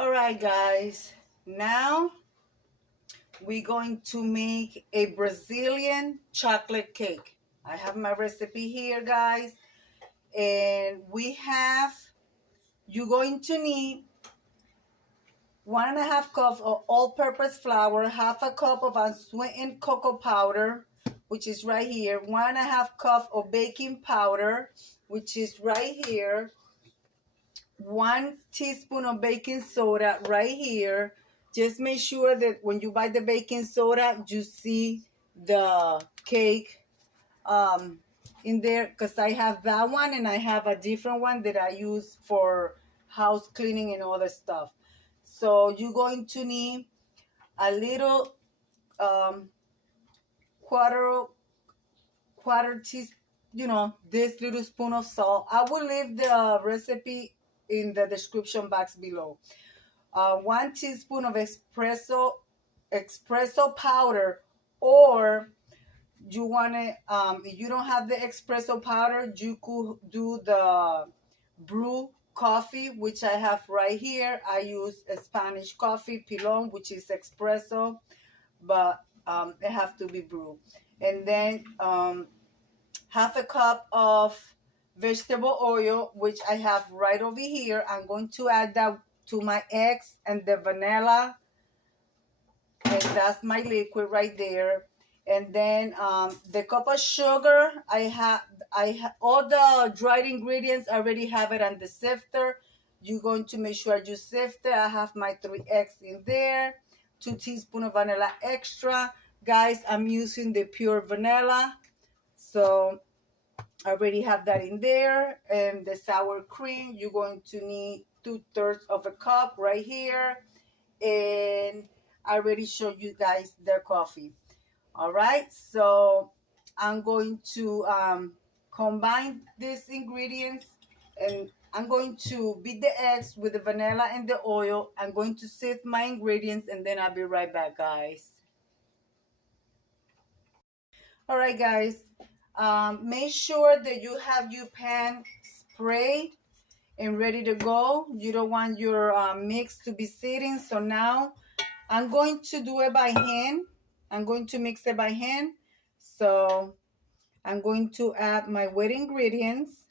All right, guys. Now we're going to make a Brazilian chocolate cake. I have my recipe here, guys. And you're going to need 1.5 cups of all-purpose flour, half a cup of unsweetened cocoa powder, which is right here, 1.5 cups of baking powder, which is right here, 1 teaspoon of baking soda right here. Just make sure that when you buy the baking soda, you see the cake in there, because I have that one and I have a different one that I use for house cleaning and other stuff. So you're going to need a little quarter teaspoon, this little spoon of salt. I will leave the recipe in the description box below. 1 teaspoon of espresso powder, or you want to, if you don't have the espresso powder, you could do the brew coffee, which I have right here. I use a Spanish coffee, Pilon, which is espresso, but it have to be brewed. And then half a cup of vegetable oil, which I have right over here. I'm going to add that to my eggs and the vanilla, and that's my liquid right there. And then the cup of sugar, I have all the dried ingredients. I already have it on the sifter. You're going to make sure you sift it. I have my 3 eggs in there, 2 teaspoons of vanilla extra. Guys, I'm using the pure vanilla, so I already have that in there. And the sour cream, you're going to need 2/3 of a cup right here. And I already showed you guys the coffee. All right, so I'm going to combine these ingredients, and I'm going to beat the eggs with the vanilla and the oil. I'm going to sift my ingredients, and then I'll be right back, guys. All right, guys, make sure that you have your pan sprayed and ready to go. You don't want your mix to be sitting. So now I'm going to do it by hand. I'm going to mix it by hand. So I'm going to add my wet ingredients.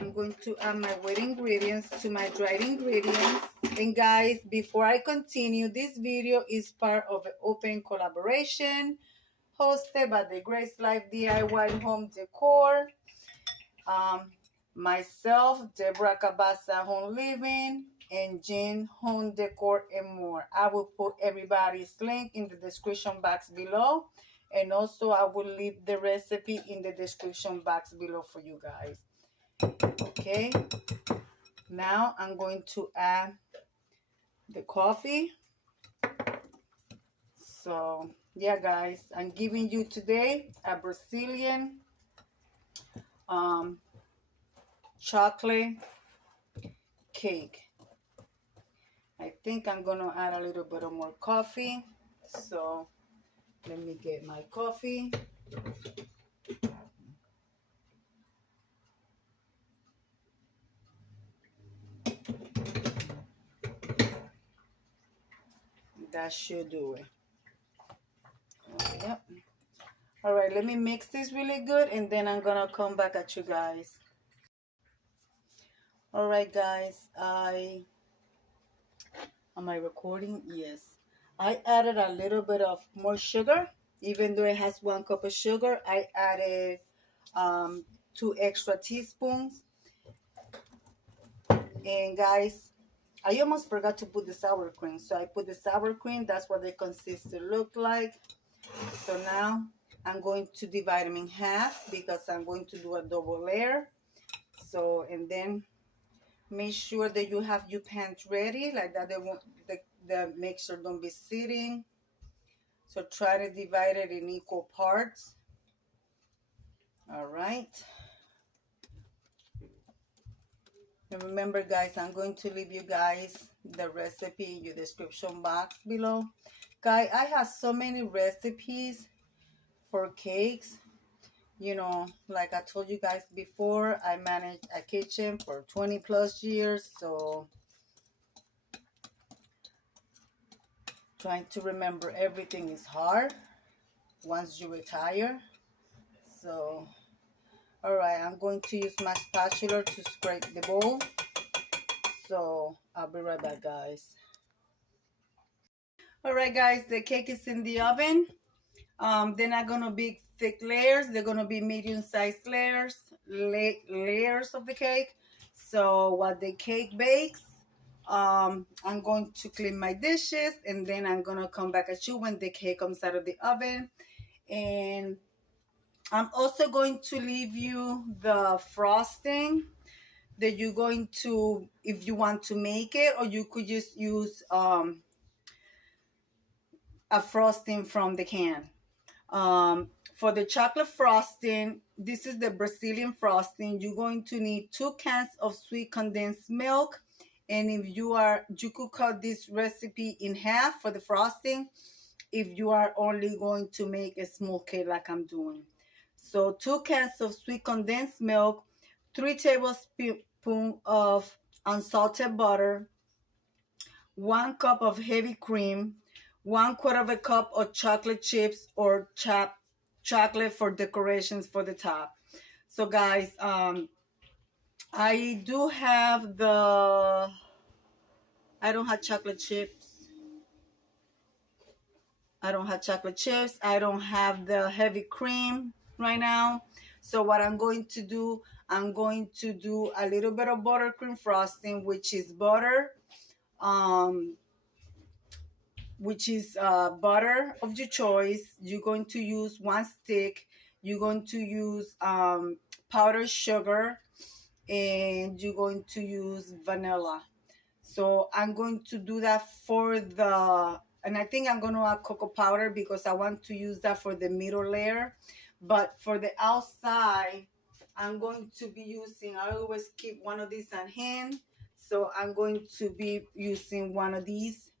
I'm going to add my wet ingredients to my dried ingredients. And guys, before I continue, this video is part of an open collaboration hosted by the Grace Life DIY Home Decor. Myself, Deborah Cabasa Home Living, and Jean Home Decor and more. I will put everybody's link in the description box below, and also I will leave the recipe in the description box below for you guys. Okay, now I'm going to add the coffee. So yeah, guys, I'm giving you today a Brazilian chocolate cake. I think I'm gonna add a little bit of more coffee. So let me get my coffee. That should do it. Yep. All right, let me mix this really good, and then I'm gonna come back at you guys. All right, guys, am I recording? Yes. I added a little bit of more sugar. Even though it has 1 cup of sugar, I added 2 extra teaspoons. And guys, I almost forgot to put the sour cream. So I put the sour cream. That's what they consist to look like. So now I'm going to divide them in half, because I'm going to do a double layer. So, and then make sure that you have your pans ready, like that the mixture don't be sitting. So try to divide it in equal parts. All right. And remember, guys, I'm going to leave you guys the recipe in your description box below. Guys, I have so many recipes for cakes, You know, like I told you guys before, I managed a kitchen for 20 plus years, so trying to remember everything is hard once you retire. So, all right, I'm going to use my spatula to scrape the bowl. So I'll be right back, guys. All right, guys, the cake is in the oven. They're not gonna be thick layers. They're gonna be medium-sized layers, layers of the cake. So while the cake bakes, I'm going to clean my dishes, and then I'm gonna come back at you when the cake comes out of the oven. And I'm also going to leave you the frosting that you're going to, if you want to make it, or you could just use a frosting from the can. For the chocolate frosting, this is the Brazilian frosting. You're going to need 2 cans of sweet condensed milk. And if you could cut this recipe in half for the frosting if you are only going to make a small cake like I'm doing. So 2 cans of sweet condensed milk, 3 tablespoons of unsalted butter, 1 cup of heavy cream, 1/4 cup of chocolate chips or chopped chocolate for decorations for the top. So guys, I do have I don't have chocolate chips. I don't have chocolate chips. I don't have the heavy cream right now. So what I'm going to do, I'm going to do a little bit of buttercream frosting, which is butter, um, butter of your choice. You're going to use 1 stick. You're going to use powdered sugar, and you're going to use vanilla. So I'm going to do that for and I think I'm going to add cocoa powder because I want to use that for the middle layer. But for the outside, I'm going to be using, I always keep one of these on hand. So I'm going to be using one of these,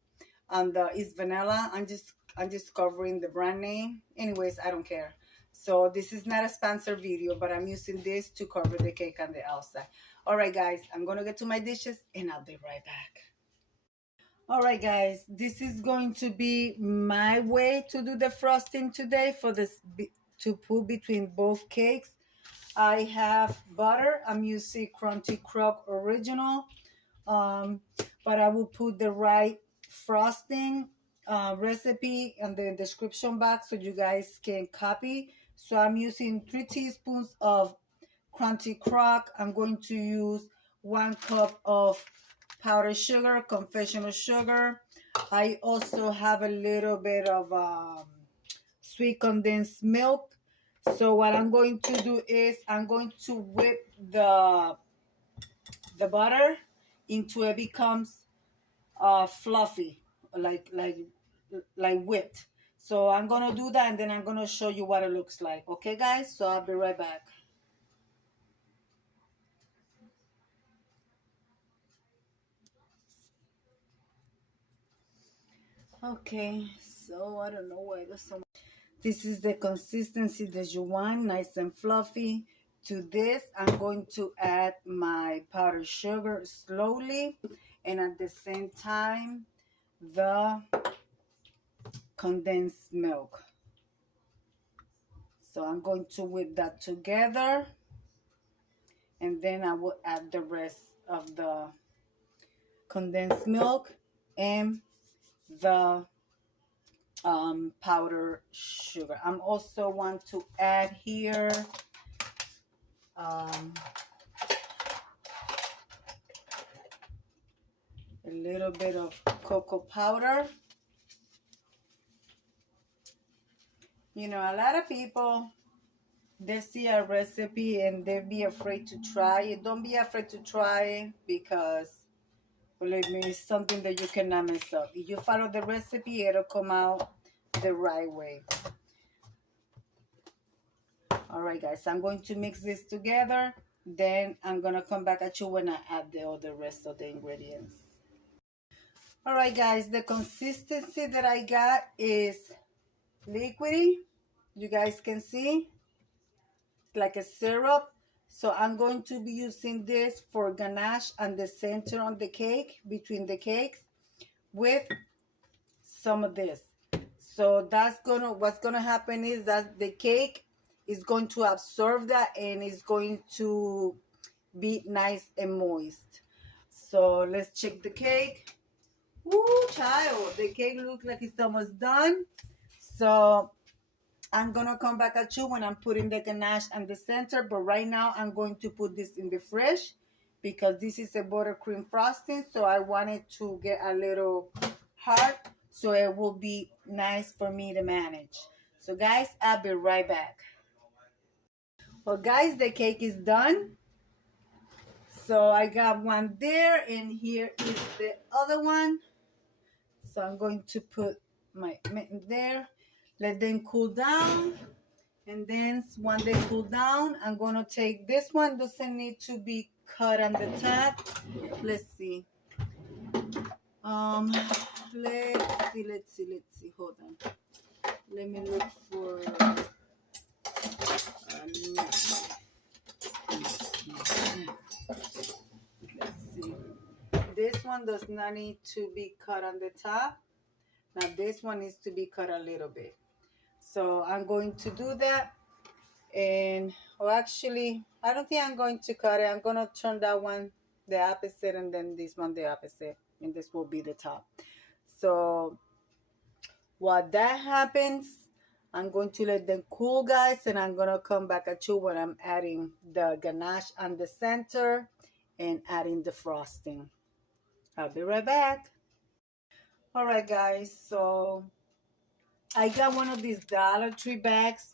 and it's vanilla. I'm just covering the brand name. Anyways, I don't care. So this is not a sponsored video, but I'm using this to cover the cake on the outside. All right, guys, I'm going to get to my dishes and I'll be right back. All right, guys, this is going to be my way to do the frosting today for this, to put between both cakes. I have butter. I'm using Crunchy Crock Original, but I will put the right frosting recipe in the description box so you guys can copy. So I'm using 3 teaspoons of Crunchy Crock. I'm going to use 1 cup of powdered sugar, confectional sugar. I also have a little bit of sweet condensed milk. So what I'm going to do is I'm going to whip the butter into it becomes fluffy, like whipped. So I'm gonna do that, and then I'm gonna show you what it looks like. Okay, guys? So I'll be right back. Okay, so I don't know why there's so much. This is the consistency that you want, nice and fluffy. To this, I'm going to add my powdered sugar slowly, and at the same time, the condensed milk. So I'm going to whip that together, and then I will add the rest of the condensed milk and the powdered sugar. I'm also want to add here a little bit of cocoa powder. You know, a lot of people, they see a recipe and they be afraid to try it. Don't be afraid to try it, because believe me, it's something that you cannot mess up. If you follow the recipe, it'll come out the right way. All right, guys, I'm going to mix this together. Then I'm going to come back at you when I add the rest of the ingredients. All right, guys, the consistency that I got is liquidy. You guys can see. like a syrup. So I'm going to be using this for ganache and the center on the cake, between the cakes, with some of this. So what's gonna happen is that the cake is going to absorb that and it's going to be nice and moist. So let's check the cake. Woo, child, the cake looks like it's almost done. So I'm gonna come back at you when I'm putting the ganache and the center, but right now I'm going to put this in the fridge because this is a buttercream frosting, so I want it to get a little hard so it will be nice for me to manage. So guys, I'll be right back. Well guys, the cake is done. So I got one there and here is the other one. So I'm going to put my mitten there, let them cool down. And then when they cool down, I'm going to take this one. Doesn't need to be cut on the top. Let's see. Let's see. Hold on. Let me look for let's see. This one does not need to be cut on the top. Now this one needs to be cut a little bit. So I'm going to do that. And actually, I don't think I'm going to cut it. I'm going to turn that one the opposite and then this one the opposite. And this will be the top. So while that happens, I'm going to let them cool, guys. And I'm going to come back at you when I'm adding the ganache on the center and adding the frosting. I'll be right back. All right, guys. So I got one of these Dollar Tree bags.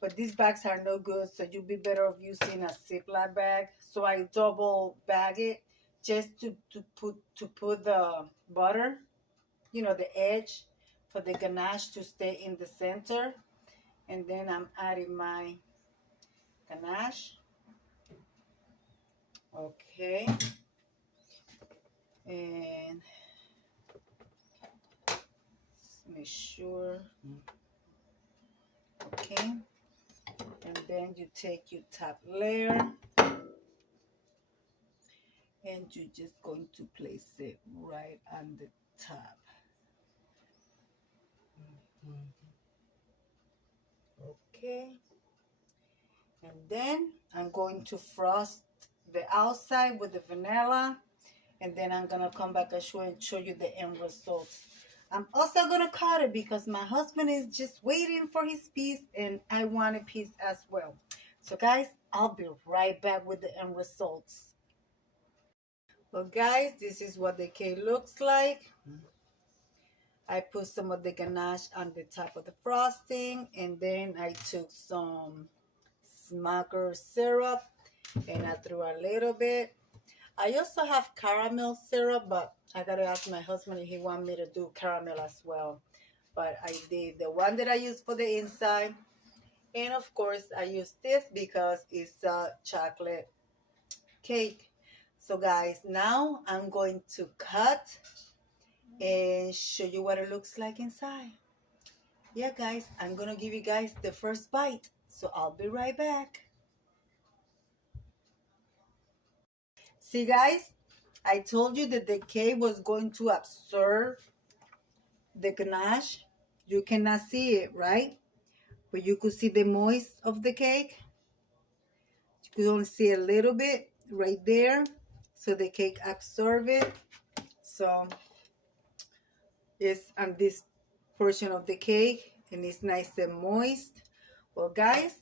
But these bags are no good, so you'll be better off using a Ziploc bag. So I double bag it just to put the butter, you know, the edge for the ganache to stay in the center. And then I'm adding my ganache. Okay. And make sure. Okay. And then you take your top layer and you're just going to place it right on the top. Okay. And then I'm going to frost the outside with the vanilla. And then I'm going to come back and show you the end results. I'm also going to cut it because my husband is just waiting for his piece and I want a piece as well. So guys, I'll be right back with the end results. Well guys, this is what the cake looks like. I put some of the ganache on the top of the frosting and then I took some Smucker syrup and I threw a little bit. I also have caramel syrup, but I gotta ask my husband if he wants me to do caramel as well. But I did the one that I used for the inside. And of course, I use this because it's a chocolate cake. So guys, now I'm going to cut and show you what it looks like inside. Yeah, guys, I'm gonna give you guys the first bite. So I'll be right back. See guys, I told you that the cake was going to absorb the ganache. You cannot see it, right? But you could see the moist of the cake. You could only see a little bit right there. So the cake absorbed it. So it's on this portion of the cake and it's nice and moist. Well guys,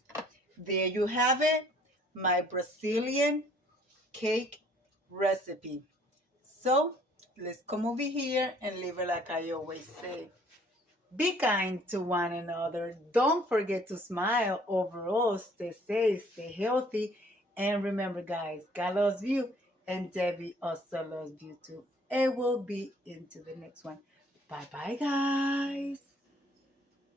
there you have it. My Brazilian cake recipe. So let's come over here and leave it like I always say. Be kind to one another. Don't forget to smile. Overall, stay safe, stay healthy. And remember guys, God loves you and Debbie also loves you too. And we'll be into the next one. Bye bye guys.